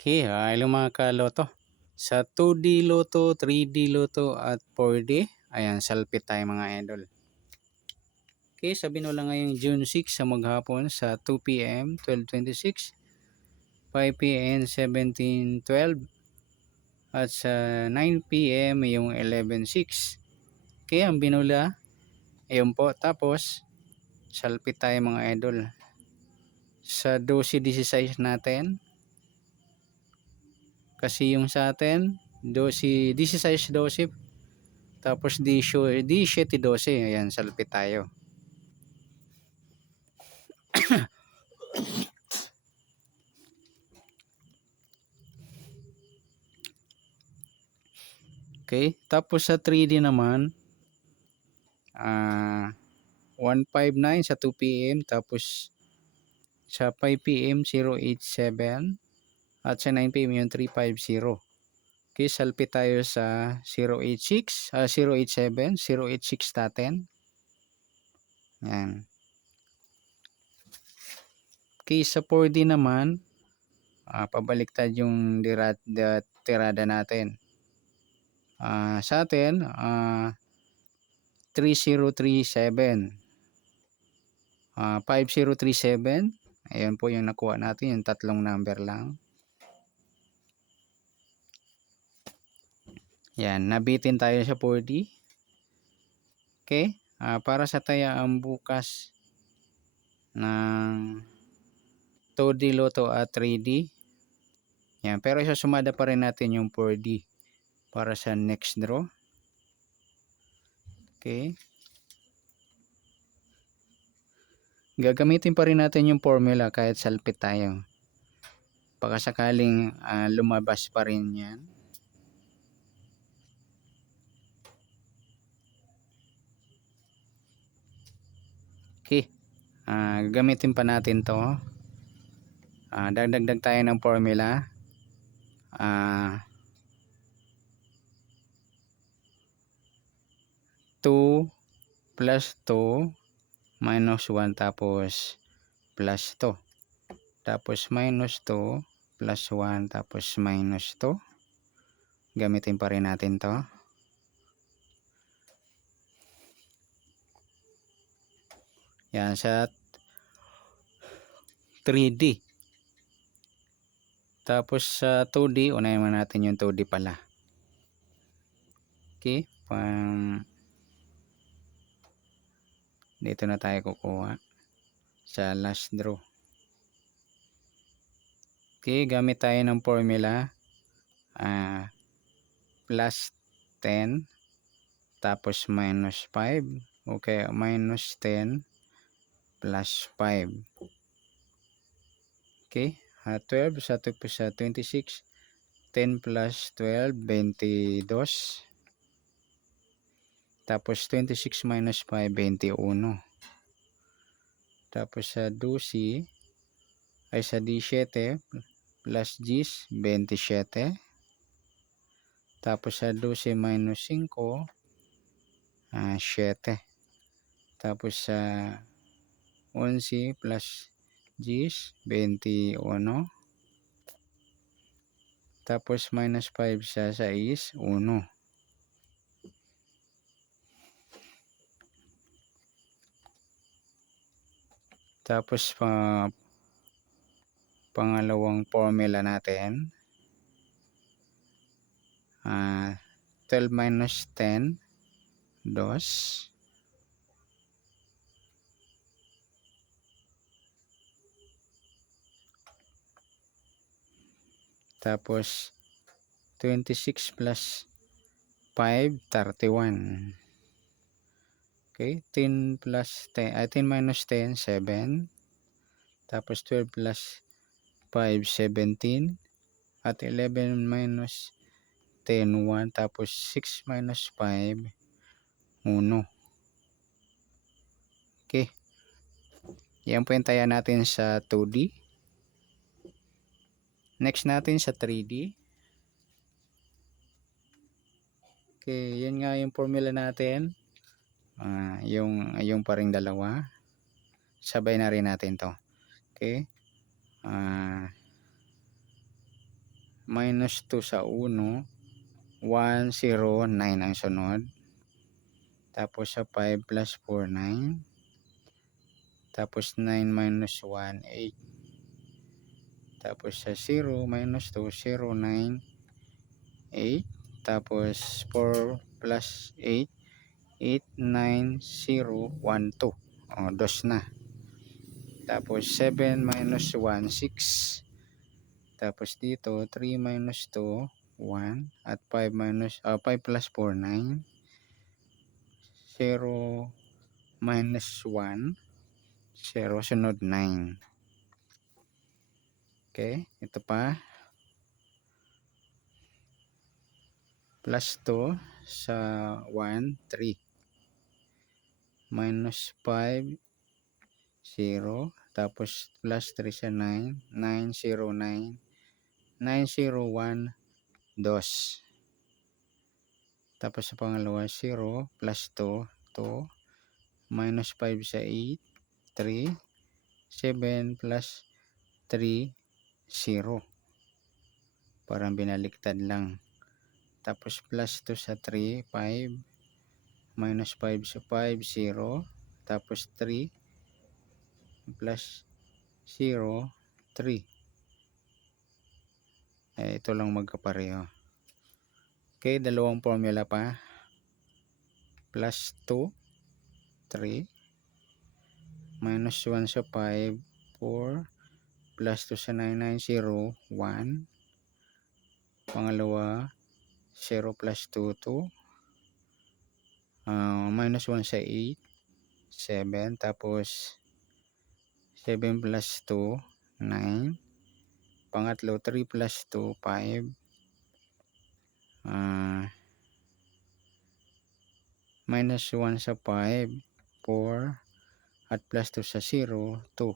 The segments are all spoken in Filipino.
Okay, hello mga kaloto. Sa 2D Loto, 3D Loto at 4D, ayan, salpit tayo mga idol. Okay, sabi nyo lang ngayong June 6 sa maghapon sa 2 p.m. 12:26, 5 p.m. 17:12 at sa 9 p.m. yung 11:06. Okay, ang binula, ayun po. Tapos, salpit tayo mga idol. Sa 12:16 natin, kasi yung sa atin, 16:12. Tapos 17:12. Ayan, salpit tayo. Okay. Tapos sa 3D naman, 159 sa 2 p.m. Tapos sa 5 p.m. 087. At sa 9 p.m. yung 350. Okay, salpit tayo sa 086, 087, 086 natin. Ayan. Okay, sa 4D naman, pabaliktad yung tirada natin. Sa atin, 3037, 5037. Ayan po yung nakuha natin, yung tatlong number lang. Yan, nabitin tayo sa 4D. Okay, para sa tayaan bukas ng 2D Loto at 3D. Yan, pero isusumada pa rin natin yung 4D para sa next draw. Okay. Gagamitin pa rin natin yung formula kahit salpit tayo. Baka sakaling lumabas pa rin yan. Okay. Gagamitin pa natin to. Dagdag tayo ng formula. 2 plus 2 minus 1 tapos plus 2. Tapos minus 2 plus 1 tapos minus 2. Gamitin pa rin natin to. Yan sa 3D. Tapos sa 2D, unahin natin yung 2D pala. Okay. Dito na tayo kukuha sa last draw. Okay, gamit tayo ng formula. Plus 10 tapos minus 5. Okay, minus 10 plus 5. Okay, 12 sa 26. 10 plus 12, 22. Tapos 26 minus 5, 21. Tapos sa 12 ay sa 17 plus 10, 27. Tapos sa 12 minus 5, 7. Tapos sa 11 plus 10, 21. Tapos minus 5 sa 6, 1. Tapos pangalawang formula natin, 12 minus 10, 2. Tapos 26 plus 5, 31. Okay, 10 plus 10, 10 minus 10, 7. Tapos 12 plus 5, 17. At 11 minus 10, 1. Tapos 6 minus 5, 1. Okay. Yan po yung taya natin sa 2D. Next natin sa 3D. Okay, yan nga yung formula natin. Yung paring dalawa. Sabay na rin natin to. Okay. minus 2 sa 1, 1, 0, 9 ang sunod. Tapos sa 5 plus 4, 9. Tapos 9 minus 1, 8. Tapos sa 0 minus 2, 0, 9, 8. Tapos 4 plus 8, 8, 9, 0, 1, 2. O, 2 na. Tapos 7 minus 1, 6. Tapos dito 3 minus 2, 1. At 5 plus 4, 9. 0 minus 1, 0, sunod 9. Okay, ito pa. Plus 2 sa 1, 3. Minus 5, 0. Tapos plus 3 sa 9, 9, 0, 9. 9, 0, 1, 2. Tapos sa pangalawa 0 plus 2, 2. Minus 5 sa 8, 3. 7 plus 3, 0. Parang binaliktad lang. Tapos plus 2 sa 3, 5. Minus 5 sa 5, 0. Tapos 3 plus 0, 3. Ito lang magkapareho. Okay, dalawang formula pa. Plus 2, 3. Minus 1 sa 5, 4. Plus 2 sa 9, 9, 0, 1. Pangalawa, 0 plus 2, 2. Minus 1 sa 8, 7. Tapos 7 plus 2, 9. Pangatlo, 3 plus 2, 5. Minus 1 sa 5, 4. At plus 2 sa 0, 2.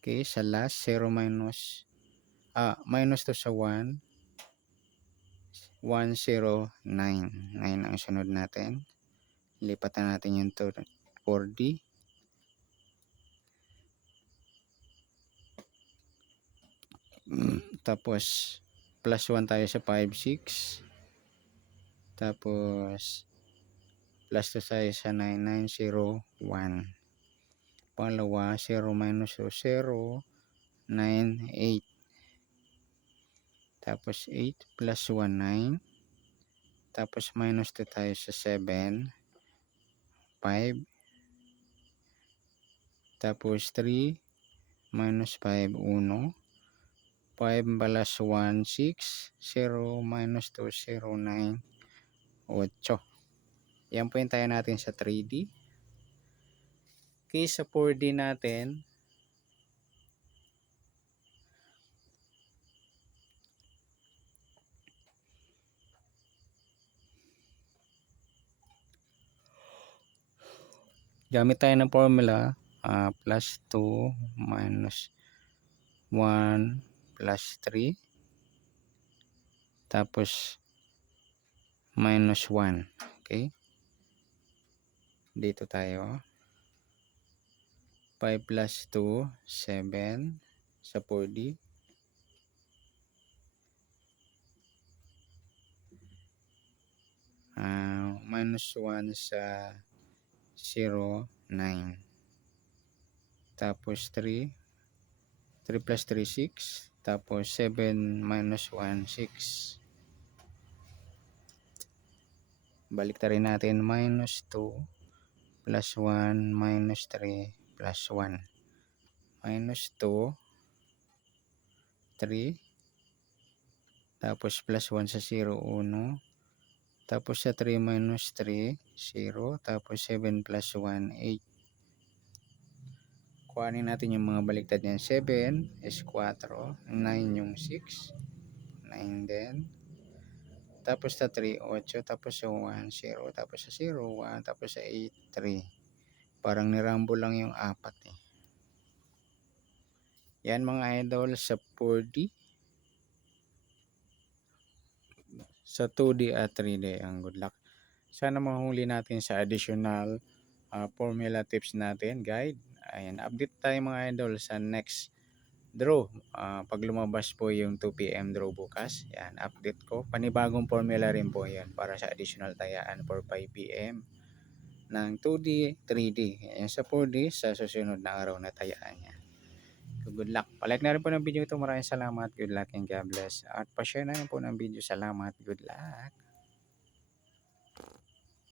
Okay, sa last, 0 minus 2 sa 1, 1, 0, 9. 9 ang sunod natin. Lipatan natin yung 4D. Tapos plus 1 tayo sa 5, 6. Tapos plus 2 tayo sa 9, 9, 0, 1. Pangalawa 0 minus 2, 0, 9, 8. Tapos 8 plus 1, 9. Tapos minus 2 tayo sa 7, 5. Tapos 3 minus 5, 1. 5 plus 1, 6. 0 minus 2, 0, 9, 8. Yan po yung tayo natin sa 3D. Okay, sa 4D natin, gamit tayo ng formula, plus 2 minus 1 plus 3. Tapos minus 1. Okay, dito tayo 5 plus 2, 7 sa 4D. Minus 1 sa 0, 9. Tapos 3 plus 3, 6. Tapos 7 minus 1, 6. Balik rin natin, minus 2 plus 1 minus 3 plus 1. Minus 2, 3. Tapos plus 1 sa 0, 1. Tapos sa 3 minus 3, 0. Tapos 7 plus 1, 8. Kuhanin natin yung mga baliktad niyan. 7 is 4. 9 yung 6. 9 din. Tapos sa 3, 8. Tapos sa 1, 0. Tapos sa 0, 1. Tapos sa 8, 3. Parang nirambo lang yung 4 eh. Yan mga idol sa 4D. Sa 2D at 3D ang good luck. Sana mahuli natin sa additional formula tips natin, guide. Ayan, update tayo mga idol sa next draw. Pag lumabas po yung 2 PM draw bukas, yan, update ko. Panibagong formula rin po yan para sa additional tayaan for 5 PM ng 2D, 3D. Yan sa 4D, sa susunod na araw na tayaan niya. So, good luck. Palike na rin po ng video ito. Maraming salamat. Good luck and God bless. At pa-share na rin po ng video. Salamat. Good luck.